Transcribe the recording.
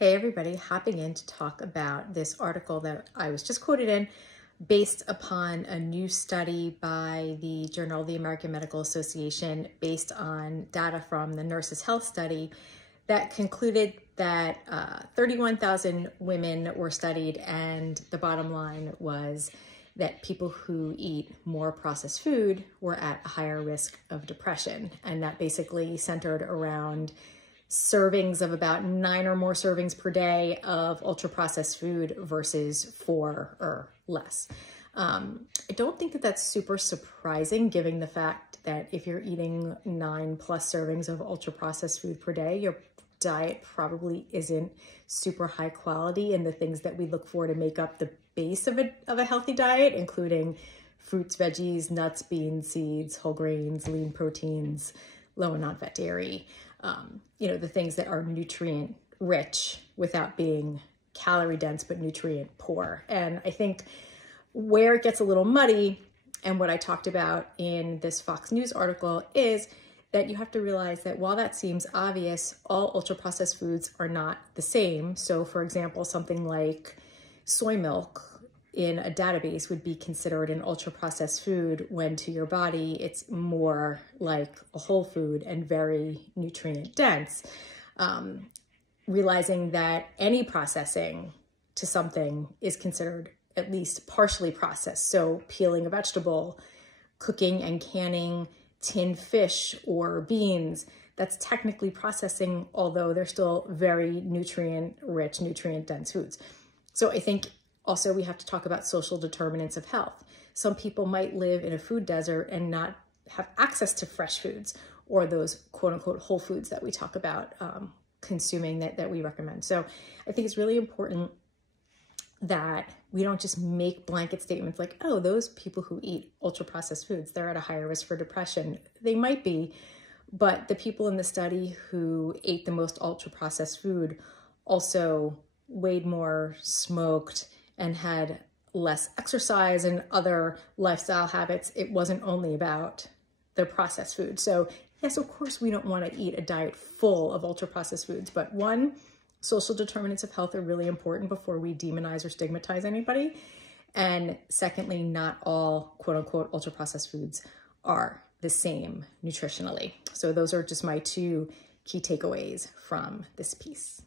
Hey everybody, hopping in to talk about this article that I was just quoted in based upon a new study by the Journal of the American Medical Association based on data from the Nurses' Health Study that concluded that 31,000 women were studied, and the bottom line was that people who eat more processed food were at a higher risk of depression. And that basically centered around servings of about 9 or more servings per day of ultra-processed food versus 4 or less. I don't think that that's super surprising given the fact that if you're eating 9+ servings of ultra-processed food per day, your diet probably isn't super high quality, and the things that we look for to make up the base of a healthy diet, including fruits, veggies, nuts, beans, seeds, whole grains, lean proteins, low and non-fat dairy, the things that are nutrient rich without being calorie dense but nutrient poor. And I think where it gets a little muddy, and what I talked about in this Fox News article, is that you have to realize that while that seems obvious, all ultra-processed foods are not the same. So for example, something like soy milk in a database would be considered an ultra-processed food when to your body it's more like a whole food and very nutrient dense. Realizing that any processing to something is considered at least partially processed. So peeling a vegetable, cooking and canning tinned fish or beans, that's technically processing, although they're still very nutrient rich, nutrient dense foods. So I think also we have to talk about social determinants of health. Some people might live in a food desert and not have access to fresh foods or those quote unquote whole foods that we talk about consuming that we recommend. So I think it's really important that we don't just make blanket statements like, oh, those people who eat ultra-processed foods, they're at a higher risk for depression. They might be, but the people in the study who ate the most ultra-processed food also weighed more, smoked, and had less exercise and other lifestyle habits. It wasn't only about the processed food. So yes, of course, we don't want to eat a diet full of ultra-processed foods, but one, social determinants of health are really important before we demonize or stigmatize anybody. And secondly, not all quote unquote ultra-processed foods are the same nutritionally. So those are just my 2 key takeaways from this piece.